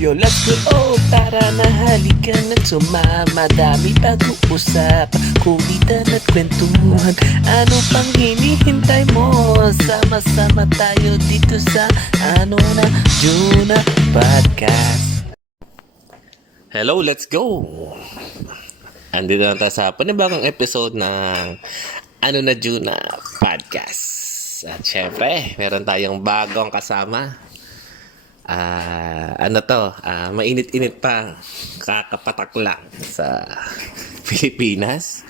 Yo, let's go, oh, tara na halika na sumama. Dami pag-uusap, kulitan at kwentuhan. Ano pang hinihintay mo? Sama-sama tayo dito sa Juna Podcast. Hello, let's go! Andito na tayo sa panibagong episode ng Juna Podcast. At syempre, meron tayong bagong kasama. Mainit-init pa, kakapatak lang sa Pilipinas.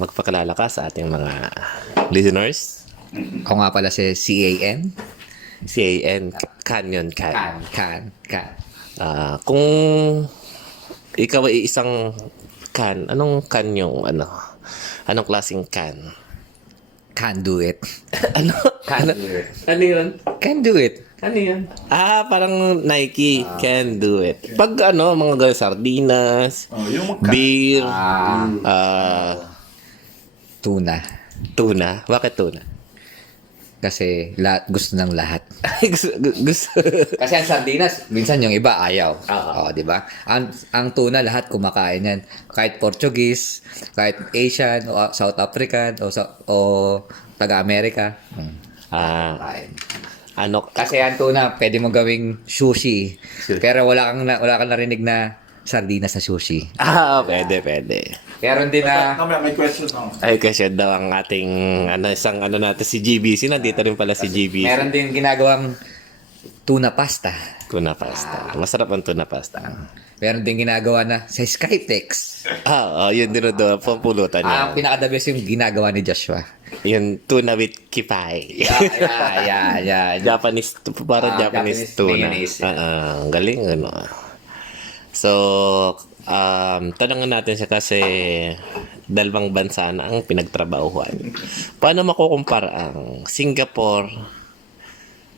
Magpakilala ka sa ating mga listeners. Ako nga pala si CAN. Canyon. Can. Kung ikaw ay isang can, anong can yung Anong klaseng can? Can do it. Ano? Can do it. Ano yun? Can do it. Ano yun? Parang Nike, can do it. Pag mga ganun, sardinas, beer, Tuna. tuna. Bakit tuna? Kasi gusto ng lahat. gusto. Kasi ang sardinas, minsan yung iba ayaw. Oo. Di ba? Ang tuna, lahat kumakain yan. Kahit Portuguese, kahit Asian, o South African, o taga-America. Kain. Kasi ang tuna, pwede mo gawing sushi. Pero wala kang narinig na sardinas na sushi. Pwede. Meron din na... May question ako. Ay, kasi daw ang ating, isang natin, si GBC. Nandito rin pala si GBC. Meron din ginagawang tuna pasta. Tuna pasta. Masarap ang tuna pasta. Meron din ginagawa na sa Skytex. Yun din doon. Pupulutan niya. Ang pinaka-the best yung ginagawa ni Joshua. Yung tuna with kipay. Yeah. Japanese, parang Japanese Japanese tuna. mayonnaise. Ang galing, So, tanangan natin siya kasi dalawang bansa na ang pinagtrabahuhan. Paano makukumpara ang Singapore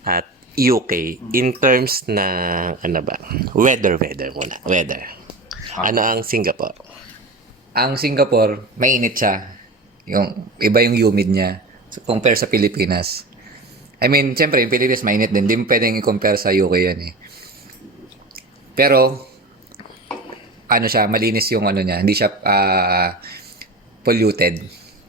at UK in terms ng weather muna. Weather. Ano ang Singapore? Ang Singapore, mainit siya. Iba yung humid niya compare sa Pilipinas. I mean, siyempre, yung Pilipinas mainit din. Hindi mo pwedeng i-compare sa UK yan eh. Pero, siya, malinis yung niya. Hindi siya polluted.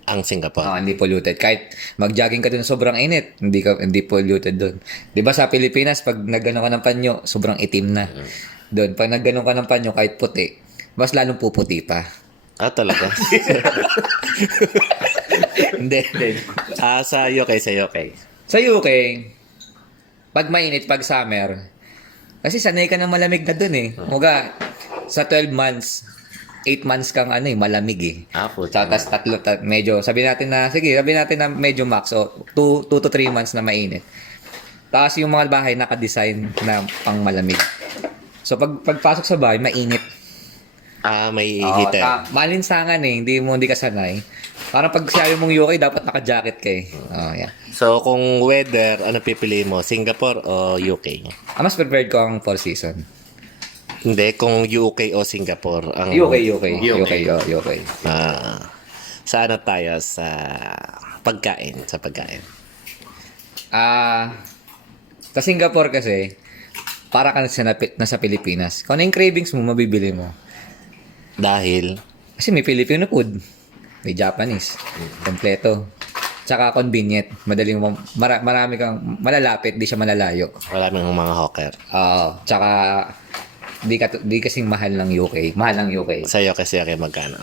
Ang Singapore. Hindi polluted. Kahit mag-jogging ka dun sobrang init, hindi polluted dun. 'Di ba sa Pilipinas pag naggano ka ng panyo, sobrang itim na. Doon pag naggano ka ng panyo kahit puti, mas lalong puputi pa. Talaga? Hindi. Sa UK. Sa UK, pag mainit, pag summer, kasi sanay ka na malamig na dun eh. Muga, sa 12 months, 8 months kang malamig eh. Puta. Tapos medyo, sabi natin na medyo max, o 2 to 3 months na mainit. Tapos yung mga bahay naka-design na pang malamig. So pagpasok sa bahay, mainit. May heater. Malinsangan eh, hindi ka sanay. Parang pag sabi mong UK, dapat naka-jacket ka eh. Yeah. So, kung weather, ano pipiliin mo? Singapore o UK? Mas prepared ko ang 4 season. Hindi, kung UK o Singapore. UK. Saan na tayo sa pagkain? Sa Singapore kasi, para ka nasa Pilipinas. Kung ano yung cravings mo, mabibili mo. Dahil? Kasi may Filipino food. May Japanese. Kompleto. Tsaka convenient. Marami kang malalapit, di siya malalayo. Maraming mga hawker. Tsaka di kasing mahal ng UK. Mahal ng UK. Sa'yo kasi magkano?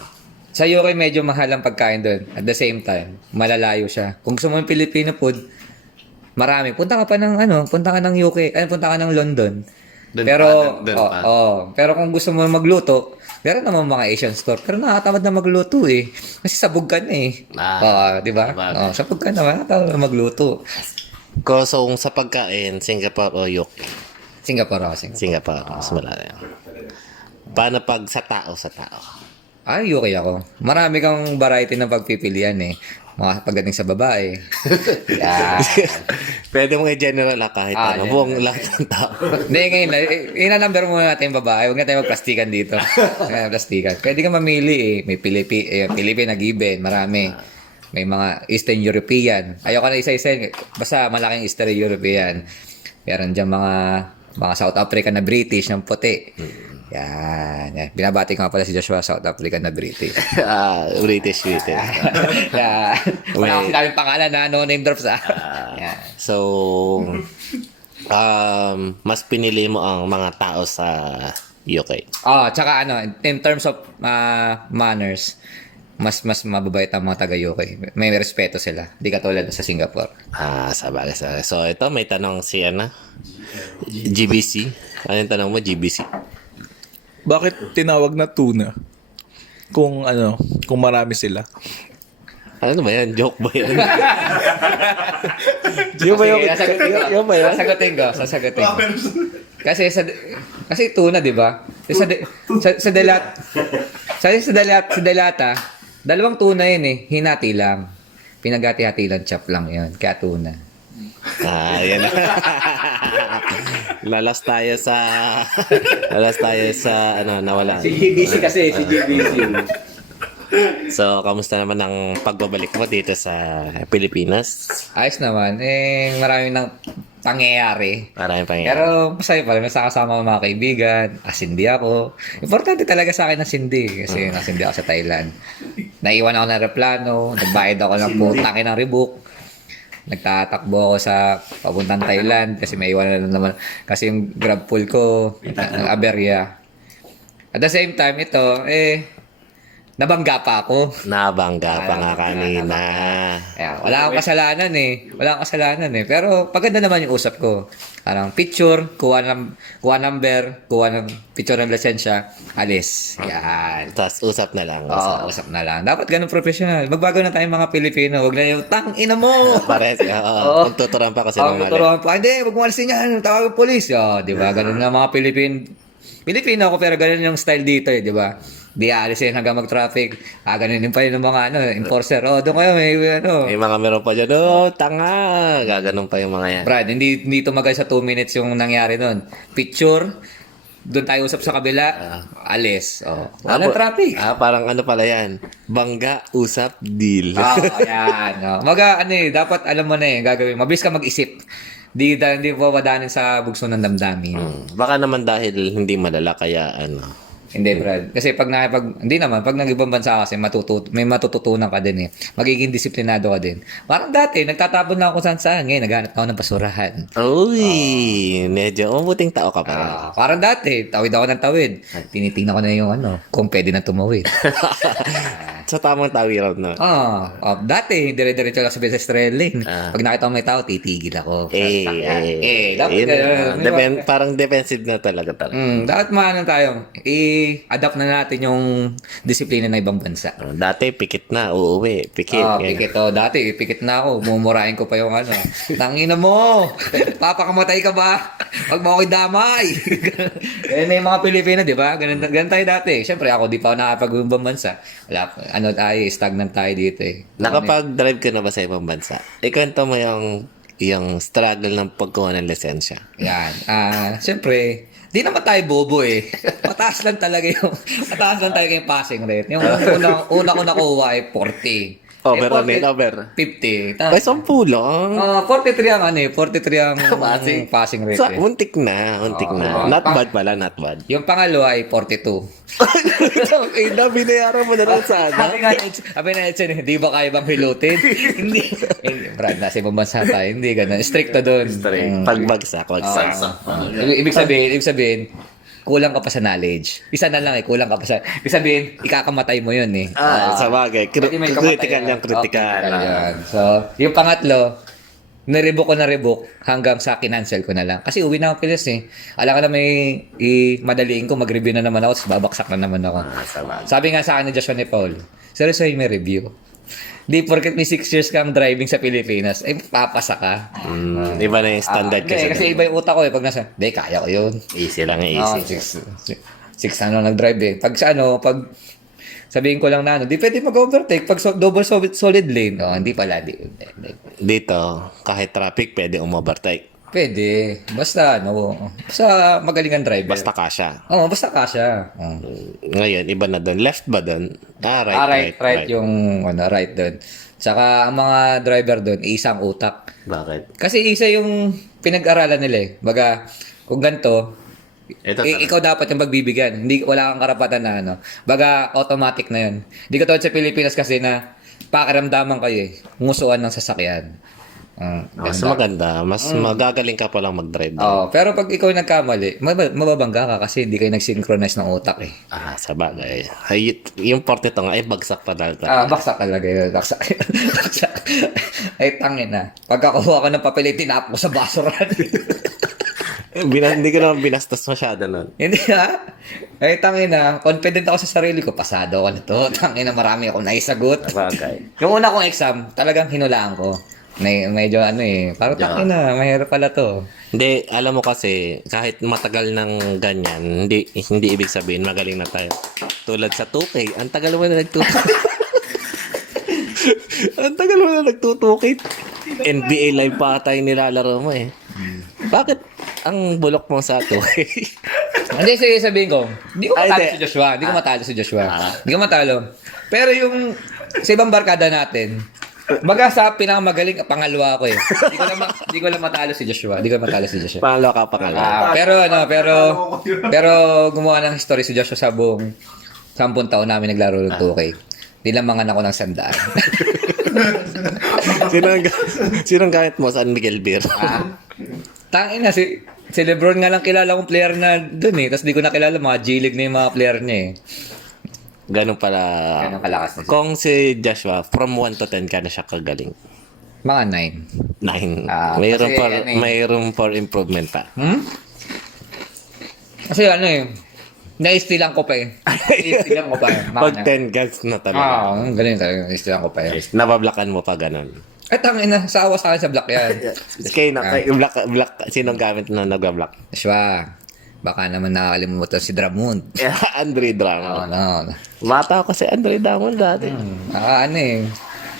Sa UK medyo mahal ang pagkain doon. At the same time, malalayo siya. Kung gusto mo yung Filipino food, marami. Punta ka ng UK, punta ka ng London. Pero kung gusto mo magluto, meron naman mga Asian store. Pero nakakatamad na magluto eh. Kasi sabog ka na eh. Di ba? Sabog ka na, nakakatamad na magluto. So, sa pagkain, Singapore o UK? Singapore. Mas malalim. Paano pag sa tao? UK ako. Marami kang variety ng pagpipilian eh. Pagdating sa babae. Pwede mong i-general kahit buong lahat ng tao. Hindi, ngayon, ina-number muna natin yung babae. Huwag na tayo magplastikan dito. Plastikan. Pwede ka mamili eh. May Philippine na given. Marami. May mga Eastern European. Ayoko na isa-isa. Basta malaking Eastern European. Meron dyan mga Mga South African na British ng puti. Yan. Binabati ko nga pala si Joshua, South African na British. British. Yan. Wala akong sinabing pangalan na no name drops Yan. So, mas pinili mo ang mga tao sa UK. Tsaka in terms of manners, mas mababait ang mga taga-UK. May respeto sila. Di katulad sa Singapore. Sabagay. So, ito may tanong si GBC. Ano yung tanong mo, GBC? Bakit tinawag na tuna? Kung marami sila. Ano ba yan? Joke ba yan? Yung ba yung ba yun? Sasagutin ko. Kasi tuna, di ba? Sa delata, dalawang tuna yun eh. Hinati lang. Pinagati-hati lang, chop lang yun. Kaya tuna. Yan. Lalas tayo sa nawala. Si GBC. So, kamusta naman ang pagbabalik mo dito sa Pilipinas? Ayos naman. Marami nang pangyayari. Maraming pangyayari. Pero masaya pa rin. Mas kasama ang mga kaibigan. Asindi ako. Importante talaga sa akin ang sindi. Kasi nasindi ako sa Thailand. Naiwan ako ng aeroplano. Nagbayad ako ng putake ng rebook. Nagtatakbo ako sa papuntang Thailand. Kasi may iwan na naman. Kasi yung grab pool ko, aberya. At the same time, ito, nabangga pa ako. Nabangga pa nga kanina. Wala akong kasalanan eh. Pero paganda naman yung usap ko. Parang picture, kuha number, kuha ng picture ng lisensya, alis. Yan. Tapos usap na lang. Oo, usap na lang. Dapat ganun professional. Magbago na tayong mga Pilipino. Huwag na yung tang ina mo. Pares. Kung tuturuan pa kasi ng mali. Tuturuan pa. Hindi, huwag mo alisin yan. Tawag yung polis. Di ba? Ganun na mga Pilipino ako pero ganun yung style dito di ba? Di aalisin hanggang mag-traffic. Ganun pa yun ng mga enforcer. Doon kayo may May mga meron pa dyan, tanga. Gaganon pa yung mga yan. Brad, hindi tumagal sa 2 minutes yung nangyari nun. Picture, doon tayo usap sa kabila, alis. Walang traffic. Parang pala yan. Bangga, usap, deal. Ayan. Dapat alam mo na gagawin. Mabilis ka mag-isip. Hindi po madanin sa bugso ng damdamin. Baka naman dahil hindi malala, kaya Hindi, Brad. Kasi pag nag-ibang bansa kasi may matututunan ka din Magiging disiplinado ka din. Parang dati, nagtatapon lang ako saan. Ngayon, naghanap ako ng basurahan. Medyo mabuting tao ka pa rin. Parang dati, tawid ako ng tawid. Tinitingnan ko na yung kung pwede na tumawid. Sa tamang tawiran na. Dati, dire-diretso lang sa business trail lane. Pag nakita ko may tao, titigil ako. Dapat parang defensive na talaga. Dapat tayo. I-adapt na natin yung disiplina ng ibang bansa. Dati, pikit na. Uuwi. Pikit. Pikit. Dati, pikit na ako. Mumurahin ko pa yung Tangina mo! Papakamatay ka ba? Huwag mo ako'y damay! Ganun na yung mga Pilipino, di ba? Ganun tayo dati. Siyempre, ako di pa ako nakapag-ibang bansa. Stagnant tayo dito Nakapag-drive ka na ba sa ibang bansa? Ikwento mo yung struggle ng pagkuha ng lisensya. Yan. Siyempre, di naman tayo bobo mataas lang talaga yung passing rate. Yung una ko nakuha ay 40. Over 50. Ay, 10 lang. 43 ang 43 ang passing rate. So, untik na. Not bad pala, not bad. Yung pangalawa ay 42. Binayaran mo na lang sana. Sabi na di ba kaya bang hilutin? Hindi. Brad, nasa ibang bansa tayo. Hindi ganun. Stricto doon. Pagbagsak. Ibig sabihin, kulang ka pa sa knowledge. Isa na lang kulang ka pa sa... Ibig sabihin, ikakamatay mo yun sa bagay. Critical yung critical. So, yung pangatlo, na-rebook hanggang sa kinancel ko na lang. Kasi uwi na ako Pilas Alam ka na madaliin ko, mag-review na naman ako, tapos babaksak na naman ako. Sabi nga sa akin ni Joshua ni Paul, seriously may review. Di porket may 6 years kang driving sa Pilipinas, papasa ka. Iba na yung standard kasi iba yung utak ko pag nasa, kaya ko yun. Easy lang easy. 6 nag-drive pag sabihin ko lang di pwede mag-overtake pag double solid lane. Hindi pala. Dito, kahit traffic, pwede umovertake. Pwede. Basta magaling ang driver. Basta kasya. Basta kasya. Ngayon, iba na doon. Left ba doon? Right yung right doon. Tsaka ang mga driver doon, isang utak. Bakit? Kasi isa yung pinag-aralan nila Baga, kung ganito, Ito ikaw dapat yung magbibigyan. Hindi, wala kang karapatan na ano. Baga, automatic na yun. Hindi ka tulad sa Pilipinas kasi na pakiramdaman kayo eh. Ngusuan ng sasakyan. Mas maganda. Mas magagaling ka palang mag-drive. Pero pag ikaw nagkamali, mababangga ka kasi hindi kayo nag-synchronize ng utak eh. Sa bagay. Ay, yung part ito nga, ay bagsak pa dahil Baksak talaga yun. Baksak. Baksak. Ay, tangin na. Pagkakuha ko ng papel, tinapos ko sa basuran. Hindi ko naman binastos masyado nun. Hindi ha? Ay, tangin na. Confident ako sa sarili ko. Pasado ako na to. Tangin na marami akong naisagot. Sa bagay. Yung una kong exam, talagang hinulaan ko. Medyo ano eh. Parang tangin na. Mahirap pala to. Hindi, alam mo kasi, kahit matagal ng ganyan, hindi ibig sabihin magaling na tayo. Tulad sa 2K, ang tagal mo na nagtutukay. Ang tagal mo na nagtutukay. NBA live pa tayo nilalaro mo eh. Bakit ang bulok mo sa 2K? Hindi, sige sabihin ko. Hindi ko matalo hindi. si Joshua. Hindi ko matalo si Joshua. Hindi ko matalo. Pero yung sa ibang barkada natin, baga sa pinakamagaling, pangalawa ko eh. Hindi ko lang matalo si Joshua. Hindi ko matalo si Joshua. Pangalawa ka, pangalawa. Pero gumawa ng history si Joshua sa buong 10 taon namin naglaro ng 2K. Nilamangan ako ng 100. Sinong gamit mo? San Miguel Beer? Tangin na, si Lebron nga lang kilala kong player na dun eh. Tapos di ko nakilala, mga G-League na yung mga player niya eh. Ganun pala. Ganun kalakas na siya. Kung si Joshua, from 1 to 10 ka na siya kagaling. Mga 9. Mayroon kasi for, ano eh. mayroon for improvement pa. 9. Kasi ano eh, na-stealan ko pa eh. Na-stealan ko pa eh. Pag 10 guys na talaga. Ganun talaga. Na-stealan ko pa eh. Nabablakan mo pa ganun. Ay, tangin na. Sa awa sa akin sa black yan. Kay black, sinong gamit na nag-block? Joshua, baka naman nakakalimutan si Dramond. Andre Drummond. Ano. Bata ako si Andre Drummond dati. Ano eh.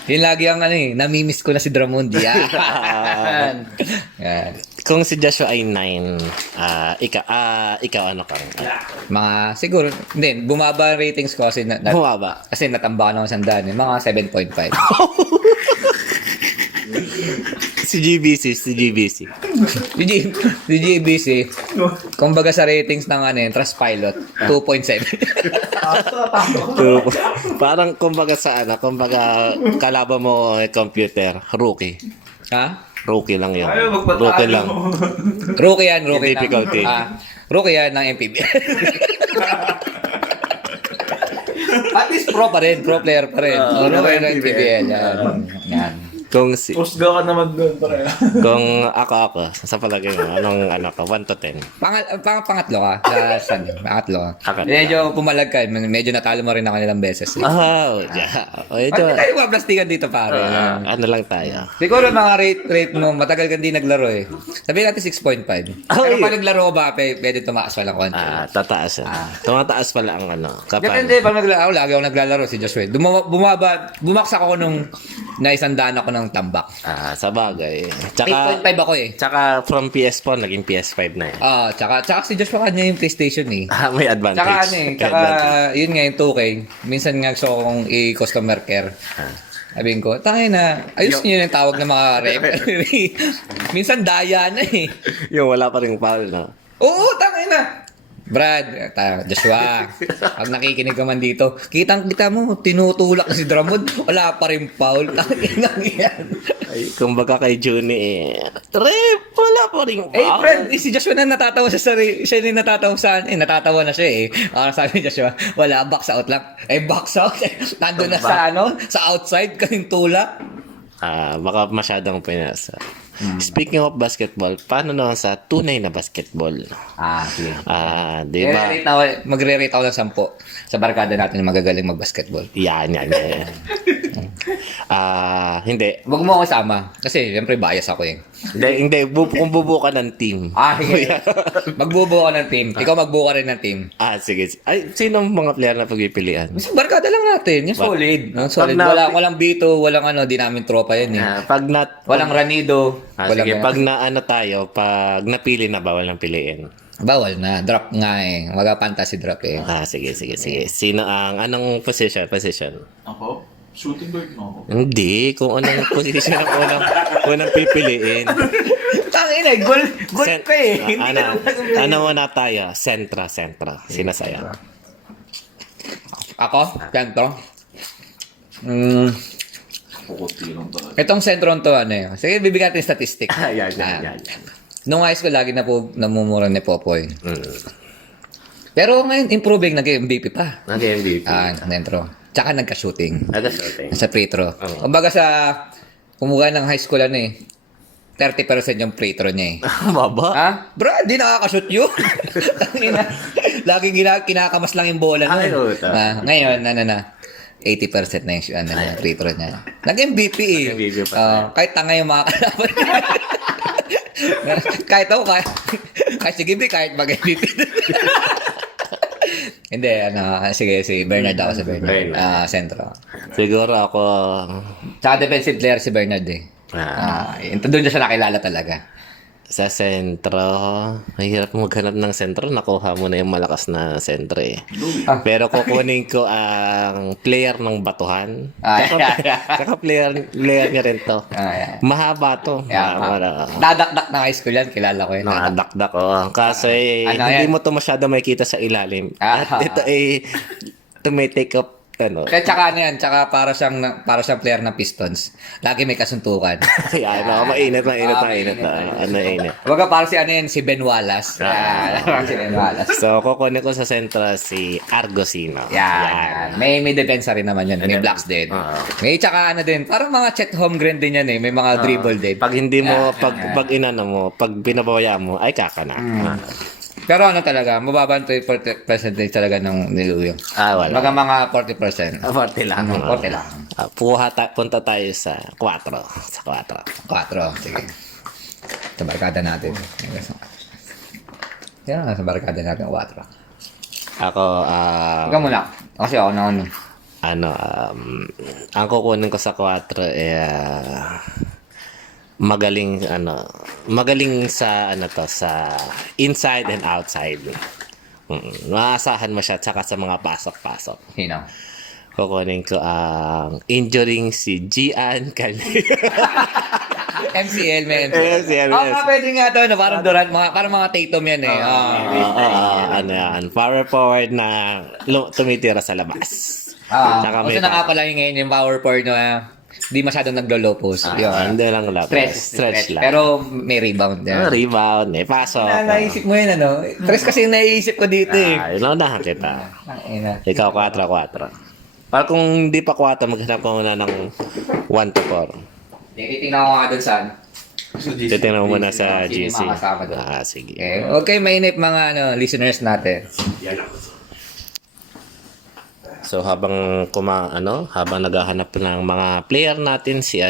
Yun lagi ang ano eh. Namimiss ko na si Dramond. Yan. Yan. Kung si Joshua ay 9, ikaw ano kang? Mga, siguro, hindi, bumaba ang ratings ko kasi, Bumaba. kasi natambakan ako sa daan. Mga 7.5. Si GBC. Si GBC, kumbaga sa ratings ng ano, Trustpilot, 2.7. Parang kumbaga kalaban mo computer, rookie. Ha? Rookie lang yun. Rookie lang. Rookie yan, rookie Yung difficulty. Rookie yan ng MPB. At least pro pa rin, pro player pa rin. Rookie ng MPBL. Yan. Kung si Usga ka naman doon, pare. kung ako sa palagay mo, anong ano ka 1 to 10? Pangatlo ka. Pangatlo ka. Pangatlo. Medyo pumalag ka. Medyo natalo mo rin ako nilang beses. Eh. Ba't di tayo maplastikan dito pare? Ano lang tayo? Siguro mga rate mo, matagal ka hindi naglaro eh. Sabihin natin 6.5. Pero pag naglaro ko ba, pwede tumaas pa lang konti. Tataas. Tumataas pala ang ano. Depende, pag naglaro, lagi ako naglalaro si Joshua. Bumaksak ako nung naisandaan ako ng tambak. Sa bagay. Tsaka 8.5 ako eh. Tsaka from PS4 naging PS5 na eh. Tsaka si Joshua kanya yung PlayStation eh. May advantage. Tsaka ano eh, May tsaka advantage. yun nga yung 2K. Minsan nga gusto kong i-customer care. Sabihin ko, tangin na, ayos niyo yung tawag ng mga referee. Minsan daya na eh. Yung wala pa rin foul na. Oo, tangin na. Brad, Joshua, pag nakikinig ka man dito, kita mo, tinutulak si Drummond, wala pa rin foul. Tangin na yan. Ay, kumbaga kay Juni trip, wala pa rin foul. Fred, si Joshua na natatawa sa sarili, siya na natatawa natatawa na siya eh. Sabi ni Joshua, wala, box out lang. Box out, nandun na sa outside, kaming tulak. Baka masyadong pinasa. Speaking of basketball, paano naman sa tunay na basketball? Sige. Di ba? Magre-rate ako ng 10 sa barkada natin na magagaling mag-basketball. Yan. Hindi. Huwag mo ako sama. Kasi, siyempre, bias ako eh. Hindi. Kung bubuo ka ng team. Sige. Magbubuo ka ng team. Ikaw magbuo ka rin ng team. Sige. Ay, sino ang mga player na pagpipilian? Sa barkada lang natin. Yung solid. Solid. Walang Bito, walang di namin tropa yan eh. Walang Ranido. Sige, pag pag napili na, bawal nang piliin. Bawal na. Drop nga eh. Fantasy drop eh. Sige. Sino anong position? Ako? Shooting guard mo ako. Hindi, kung anong position ang unang pipiliin. Tangin ina, goal Sen- pa eh. Hindi ano, ka ano muna tayo? Sentra. Sinasaya. Ako? Sentro? Pukuti lang talaga. Itong sentro to, ano yun? Sige, bibigyan natin yung statistic. Yan. Nung high school, lagi na po namumura ni Popoy. Mm. Pero ngayon, improving, nag-MVP pa. Nag-MVP. Sentro. Tsaka nagka-shooting. Nag-shooting. Sa free throw. Oo. Kumbaga sa, kumuha ng high school, 30% yung free throw niya eh. Baba. Ha? Bro, di nakakashoot yun. Tangina. Laging kinakamas lang yung bola nun. Ay, uta. Ngayon, 80% na yung free throw niya. Nag-MVP eh. Nag-MVP pa kahit tanga yung mga kalaban. kahit ako, kahit si Gibi, kahit mag-MVP. Hindi, sige, si Bernard ako si Bernard. Bernard. Sentro. Siguro ako... Tsaka defensive player si Bernard eh. Doon na siya nakilala talaga. Sa sentro, mahirap maghanap ng sentro. Nakuha mo na yung malakas na sentro eh. Pero kukunin ko ang player ng batuhan. Saka player niya rin to. Mahaba to. Dadakdak na high school yan, kilala ko yun. Nakadakdak ko. Kaso hindi mo to masyado makikita sa ilalim. At ito to may take up Kaya tsaka tsaka para siyang player ng Pistons. Lagi may kasuntukan. mainit. Baga para si Ben Wallace. Si Ben Wallace. So, kukunin ko sa sentro si Argosino. Yan. May depensa rin naman yan. May blocks din. May tsaka din. Parang mga Chet Holmgren din yan eh. May mga dribble din. Pag hindi mo, pag inano mo, pag binabawaya mo, ay kaka na. Pero talaga, mababa yung percentage talaga ng niluyong. Wala. Baga mga 40%. 40 lang. 40 lang. Punta tayo sa 4. Sa 4. 4. Sige. Sa barkada natin. Yan nga sa barkada natin, 4. Ako, Ikaw muna. Kasi ako na ang kukunin ko sa 4 magaling sa sa inside and outside. Maasahan mo siya tsaka sa mga pasok-pasok. Sino? Kukunin ko ang injuring si Gian Calero. MCL, man. MCL, yes. Pwede nga to, parang Durant, parang mga Tatum yan eh. Power forward na tumitira sa labas. Tsaka may na nga pala ngayon yung power forward na di masyadong naglo-low post. Hindi lang labas. Stretch lang. Pero may rebound. Rebound, may pasok. Naisip mo yun, Stress kasi yung naiisip ko dito eh. Inunahan kita. Ikaw, 4-4. Para kung hindi pa 4, maghanap ko muna ng 1 to 4. Titingnan ko nga doon sa Titingnan mo muna sa Sino GC. mga kasama doon. Sige. Okay, mainip mga listeners natin. So habang habang naghahanap ng mga player natin si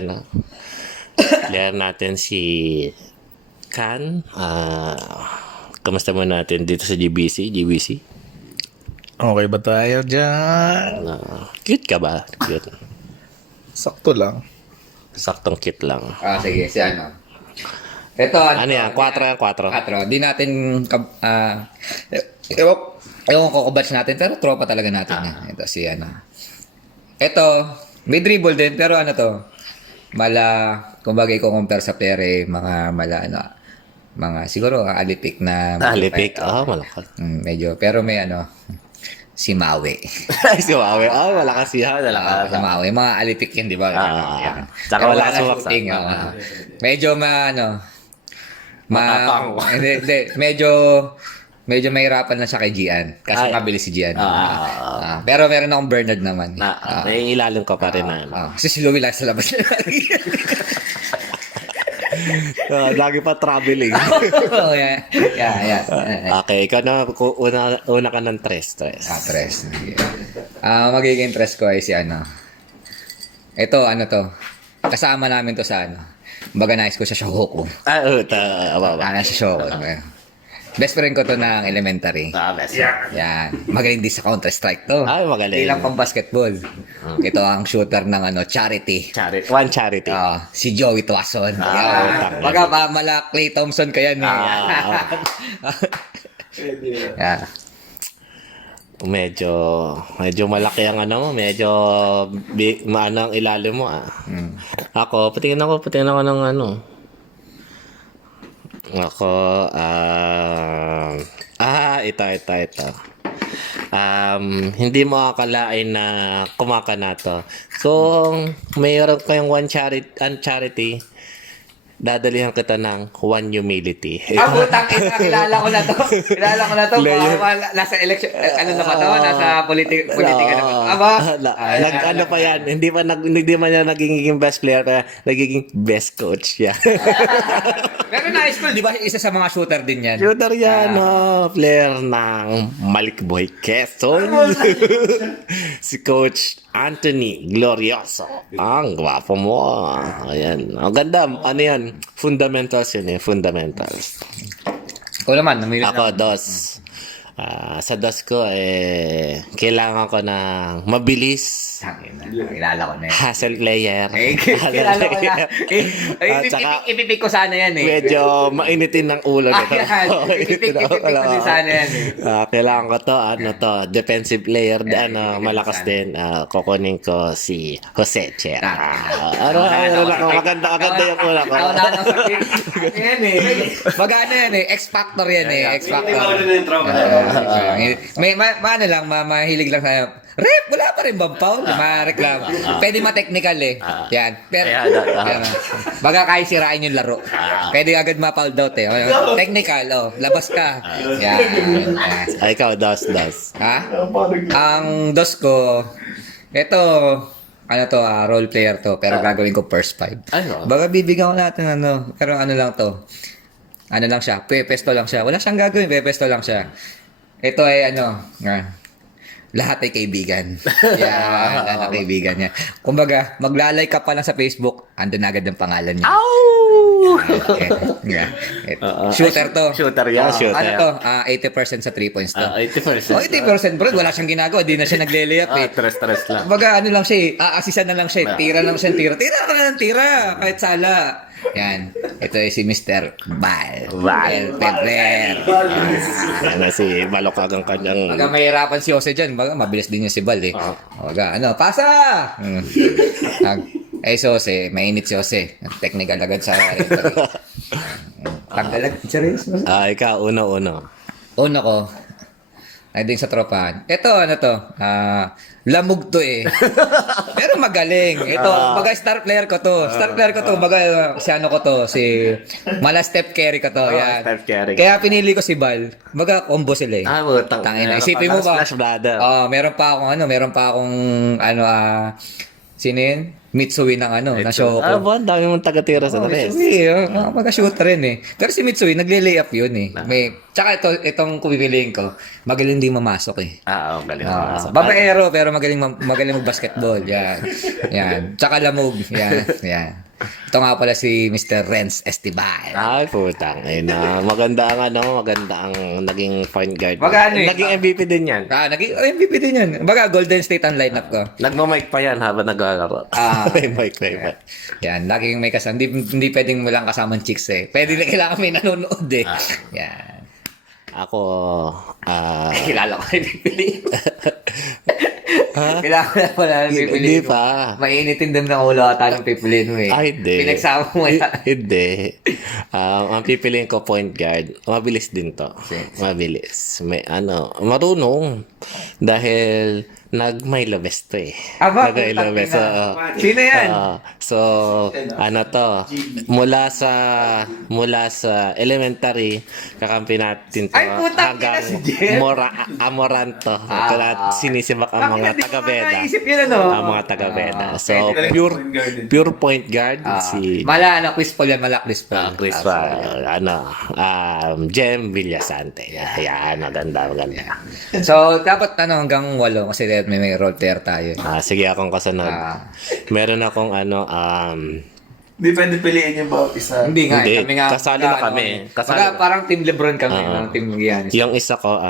Kan, kamusta mo natin dito sa GBC? Okay ba tayo dyan? Cute ka ba? Cute. Sakto lang. Saktong cute lang. Sige, si Ito, Ano yan? 4 yan, 4. 4. Di natin, ewan ko batch natin, pero tropa talaga natin. Ito, si Ito, may dribble din, pero kumbaga i-compare sa player mga siguro alipik na. Alipik? Malakas. Medyo, pero may si Maui. Si Maui. Malakas siya. Si Maui. Mga alipik yan, di ba? Tsaka wala ka shooting. Medyo Matapang. Hindi. Medyo mahirapan na siya kay Gian. Kasi mabilis si Gian. Pero meron akong Bernard naman. May ilalim ka pa rin na. Kasi si Louie lang sa labas niya. Lagi pa traveling. Yeah. Okay, ikaw na una ka ng tres. Tres. Magiging tres ko ay si Ito, to. Kasama namin to sa Baga nais ko sa Shohoku. Sa Shohoku. Best friend ko to ng elementary. Best. Yan. Magaling din sa Counter-Strike to. Magaling. Hindi lang pang basketball. Ito ang shooter ng Charity. One charity. Si Joey Tuason. Baga mala Klay Thompson kaya no. Medyo malaki ang medyo maano ang ilalim mo Ako, patingin ako ng Ako, ito. Hindi mo akalain na kumakana to. Kung mayroon kayong one charity, dadalihan kita ng one humility. Putang ina, kilala ko na to. Nasa election, ano na ba to? Nasa politika na ba? Ano pa yan? Hindi man yan nagiging best player, kaya nagiging best coach. Yeah. Pero na school, di ba? Isa sa mga shooter din yan. Shooter yan, player ng Malikboy Quezon. Si Coach Anthony Glorioso. Ang gwapo mo. Ayan. Ang ganda. Ano yan? Fundamentals yun eh. Fundamentals. Ikaw naman, namili Ako, DOS. Sa DOS ko, kailangan ko ng mabilis. Kilala ko na yan. Hustle player. Kilala ko na. At saka, Ipipik ko sana yan eh. medyo mainitin ng ulo nito. Ipipik ko din sana yan eh. Kailangan ko to, defensive player, malakas din. Kukunin ko si Jose Che. Maganda yung una ko. Yan eh. Magano yan eh. X-Factor yan eh. X-Factor. Ano lang, mahilig lang tayo. Rep, wala pa rin bang foul? Ma-reklam. Pwede ma-technical eh. Yan. Pero, baga kaya sirain yung laro. Pwede agad ma-foul out eh. Technical, labas ka. Yan. Ikaw, DOS. Ha? Ang DOS ko, ito, role player to, pero gagawin ko first 5. Baga bibigyan ko natin pero ano lang to. Ano lang siya, pepesto lang siya. Wala siyang gagawin, pepesto lang siya. Ito ay lahat ay kaibigan. Yan, lahat ay kaibigan niya. Kumbaga, maglalay ka pa lang sa Facebook, andun agad ang pangalan niya. Shooter to. Shooter yan, shooter. Ano to? 80% sa 3 points to. 80%. 80% bro, wala siyang ginagawa, di na siya naglelayap eh. Tres lang. Kumbaga, ano lang siya eh, aasisan na lang siya eh. Tira lang siya, tira ka na ng tira, kahit sala. Yan. Ito ay si Mr. Bal. Pepler. Yan na si Balok ang kanyang... Baga mahirapan si Jose dyan. Baga mabilis din yung si Bal eh. Baga pasa! Si Jose, mainit si Jose. Technical agad sa... Tanggalag. Serious? Ikaw, uno. Uno ko. Ay din sa tropahan. Ito, lamog to eh. Pero magaling. Ito, baga star player ko to. Baga si Mala Steph Curry ko to. Yan. Steph Curry. Kaya pinili ko si Bal. Baga combo sila eh. Tangina. Isipin mo ba? Splash brother. Meron pa akong sino yun? Mitsui ng na Shoko. Ang dami mong taga-tira sa rest. Mitsui, mag-shooter rin eh. Pero si Mitsui, nagle-layup yun eh. Tsaka itong pipiliin ko, magaling din mamasok eh. Galing. Babaero, pero magaling mag-basketball. Yan. Tsaka lamog. Yan. Ito nga pala si Mr. Renz Estibal. Putang. Maganda ang naging point guard. Naging MVP din yan. Naging MVP din yan. Baga, Golden State ang lineup ko. Nagmamic pa yan habang naglalaro. May mic. Yan, laging may kasama. Hindi pwedeng walang kasamang chicks eh. Pwede na kailangan may nanonood eh. Yan. Ako, kilala ko yung pipiliin. Kailangan ko na pala ng pipiliin. Hindi pa. Mainitin din ng ulo ata ng pipiliin mo eh. Hindi. Pinagsama mo yan. Hindi. Ang pipiliin ko point guard. Mabilis din to. Mabilis. Marunong. Dahil nag-Milo Best to eh. Nag-Milo Best. Sino yan? Mula sa elementary, kakampi natin to. Ay, putang ina si Jeff. Amoranto. Sinisibak ang mga taga-beda. Ang mga taga-beda. So, pure point guard. Mala, Chris Paul yan. Chris Paul. Chris Paul. Jem Villasante. Yan, maganda. So, dapat hanggang 8 kasi may role player tayo. Sige, akong kasunod. Meron akong Hindi pwede piliin yung bawat isa. Hindi nga. Hindi. Kami nga. Kasali na kami. Parang Team Lebron kami. Team Giannis. Yung isa ko,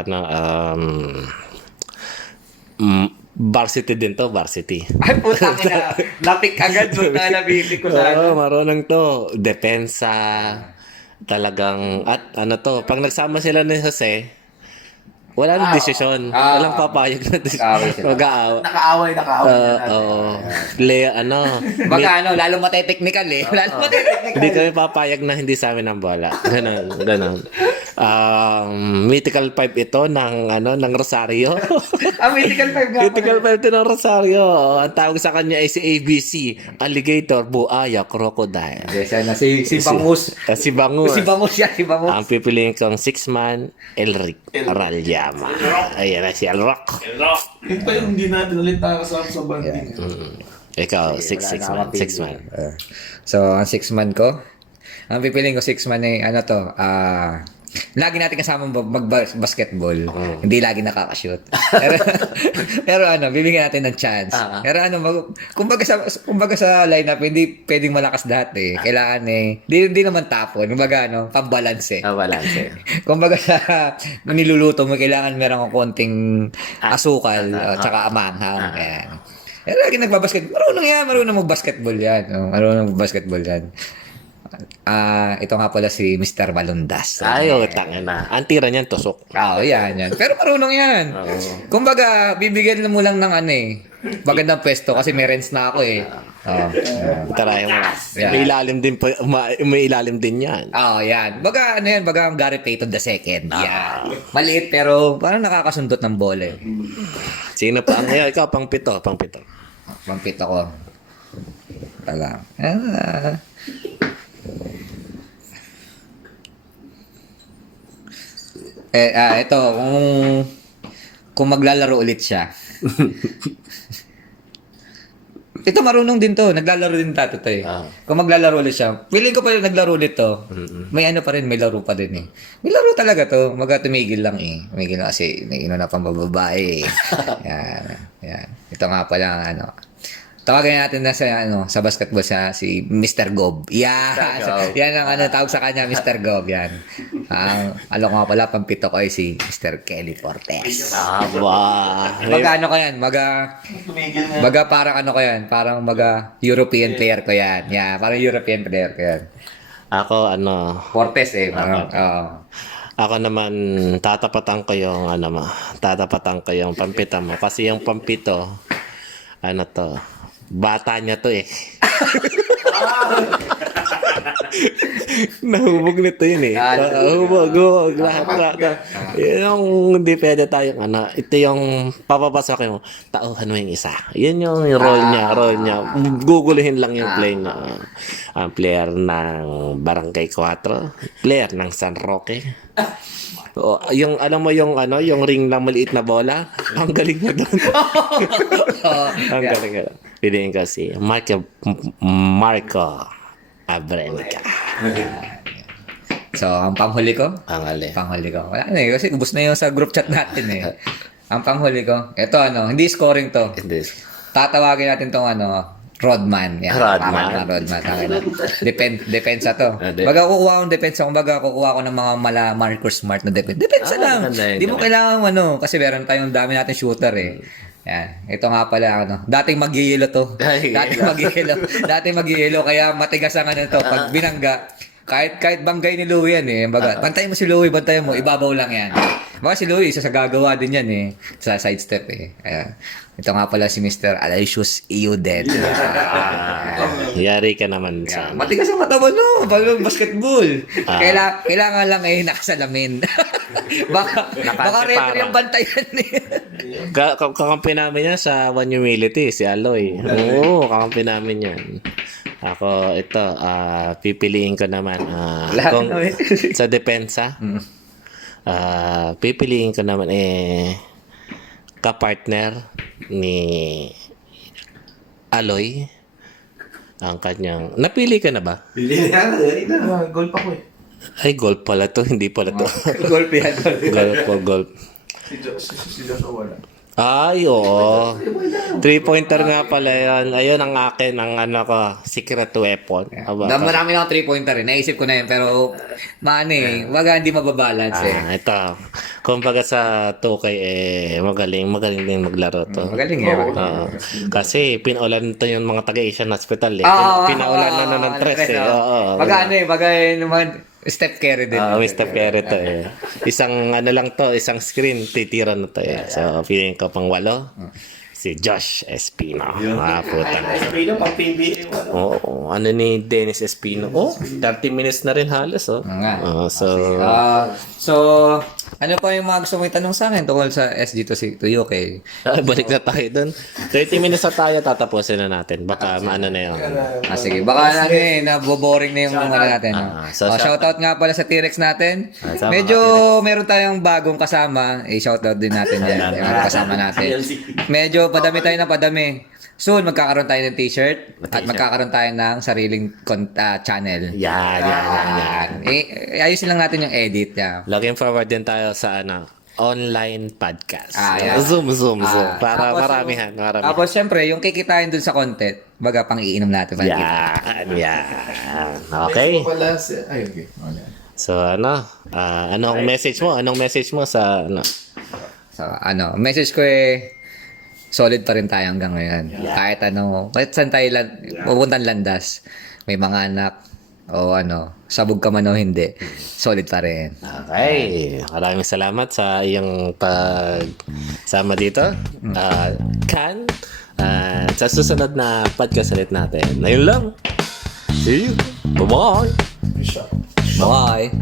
varsity din to, varsity. Ay, putang ina. Lapik agad mo na nabili ko sana. Marunong to. Depensa. Talagang, pag nagsama sila ni Jose, Wala nang desisyon. Walang papayag na Nag-aaway desisyon. sila. Nakaaway na Oo. Play, Baga lalo mate-technical eh. Lalo mate-technical. hindi kami papayag na hindi sa amin ang bola. Ganon. Mythical 5 ito ng Rosario. Mythical 5 nga. Mythical 5 ito ng Rosario. Ang tawag sa kanya ay si ABC, alligator, buaya, crocodile. Siya na si Bangus. Si Bangus. Si Bangus yan, si Bangus. Ang pipiliin kong 6-man, Elric Aralyama. Ayan na si Elrock. Yun pa yung hindi natin ulit nakakasama sa banding. Ikaw, 6-man. 6-man. So, ang 6-man ko, ang pipiliin ko 6-man ay lagi natin kasama mag-basketball. Hindi lagi nakakashoot. pero bibigyan natin ng chance. Pero kumbaga sa lineup, hindi pwedeng malakas lahat eh. Kailangan hindi naman tapon. Kumbaga pambalance eh. Balance. Kumbaga sa niluluto mo, kailangan meron kong konting asukal tsaka amanghang. Ayan. Pero lagi nagbabasket. Marunong mag-basketball yan. Marunong mag-basketball yan. Ito nga pala si Mr. Malundas. Ayaw, tanga na. Ang tira niyan, tusok. Yan. Pero marunong yan. Kumbaga, bibigyan mo lang ng magandang pwesto kasi may rents na ako eh. Tarayan mo. Yeah. May ilalim din yan. Yan. Baga ang Gary Payton II. Yan. Maliit pero parang nakakasundot ng bola eh. Sino pa? Ngayon, ikaw, pang-pito. Pampito ko. Talang. Ito, kung maglalaro ulit siya. Ito marunong din to, naglalaro din tato to eh. Kung maglalaro ulit siya, feeling ko pa rin naglaro ulit to. May pa rin, may laro pa din eh. May laro talaga to, tumigil lang eh. Tumigil lang kasi naiino na pang babae eh. Yan. Ito nga pala tawagan natin na sa basketball si Mr. Gob. Yan ang tawag sa kanya, Mr. Gob. Yan. Ang nga pala, pampito ko ay si Mr. Kelly Portes. Baga ko yan, baga parang ko yan, parang European player ko yan. Yeah, parang European player ko yan. Ako, Portes eh. Ako naman, tatapatan ko yung pampita mo. Kasi yung pampito, bata niya to eh. Nahubog nito yun eh. Nahubog. Lahat. Yung hindi pwede tayong ito yung papapasokin mo. Tauhan mo yung isa. Yun yung role niya. Guguluhin lang yung play niya. Ang player ng Barangay 4. Player ng San Roque. Yung alam mo yung ring lang maliit na bola, ang galing na doon. Ang galing na. Piliin ko si Marco Abrenica. So, ang panghuli ko? Panghuli ko. Wala na kasi ubos na yung sa group chat natin eh. Ang panghuli ko, ito hindi scoring to. Tatawagin natin tong Rodman. Yan. Rodman. Depensa to. Baga kukuha akong depensa. Kumbaga kukuha ko ng mga Marcus Smart na depensa lang. Hindi mo kailangan kasi meron tayong dami natin shooter eh. Yan. Ito nga pala dating mag-yelo to. Dating mag-yelo kaya matigas ang to pag binangga. Kahit banggay ni Louie yan eh. Baga, bantayan mo si Louie, bantayan mo, ibabaw lang yan. Baka si Louie, isa sa gagawa din yan eh. Sa sidestep eh. Ito nga pala si Mr. Aloysius Iudet. Yari ka naman sa matigas ang katawan pag basketball. Kailangan lang nakasalamin. baka referee yung bantayan eh. Kakampi namin yan sa One Humility, si Aloy. Oo, kakampi namin yan. Ako, ito, pipiliin ko naman sa depensa. Pipiliin ko naman kapartner ni Aloy. Ang kanyang... Napili ka na ba? Pili na. Goal pa ko eh. Ay, golf pala to. Hindi pala to. Golf yan. Golf. Si Joshua wala. Ay, oo. 3-pointer nga pala yan. Ayun ang akin, ang secret weapon. Marami na akong 3-pointer eh. Naisip ko na yun, pero waga hindi mababalance eh. Ito. Kumbaga sa 2K magaling din maglaro to. Magaling eh. Kasi pinaulan to yung mga taga-Asian Hospital eh. Pinaulan na ng 3 eh. Baga naman, Step carry din. May step carry to eh. Isang ano lang to, isang screen, titira na to eh. So, feeling ko pang 8. Si Josh Espino. Puta. Espino, pang PBA. Oo, ano ni Dennis Espino? 30 minutes na rin halos, oh. nga. So, Ano pa yung mga gusto mo itanong sa akin tungkol sa SG to UK? balik na tayo dun. 30 minutes na tayo, tatapusin na natin. Baka maano na yun. Sige, baka naboboring na yung ano natin. Shoutout nga pala sa T-Rex natin. Medyo meron tayong bagong kasama. Shoutout din natin yan. Yung mga kasama natin. Medyo padami tayo na padami. Soon, magkakaroon tayo ng t-shirt at magkakaroon tayo ng sariling channel. Yan. Ayusin lang natin yung edit. Looking forward din tayo sa online podcast. Yeah. Zoom. Para Tapos, maramihan. Tapos, syempre, yung kikitain dun sa content, baga pang iinom natin. Yan. Okay. Okay. So, anong message mo? Anong message mo sa, So, message ko solid pa rin tayo hanggang ngayon. Kahit saan tayo pupuntang landas, may mga anak, o sabog ka man o hindi, solid pa rin. Okay. Maraming salamat sa iyong pagsama dito. Kan, sa susunod na podcast ulit natin. Ayun lang. See you. Bye-bye. Bye!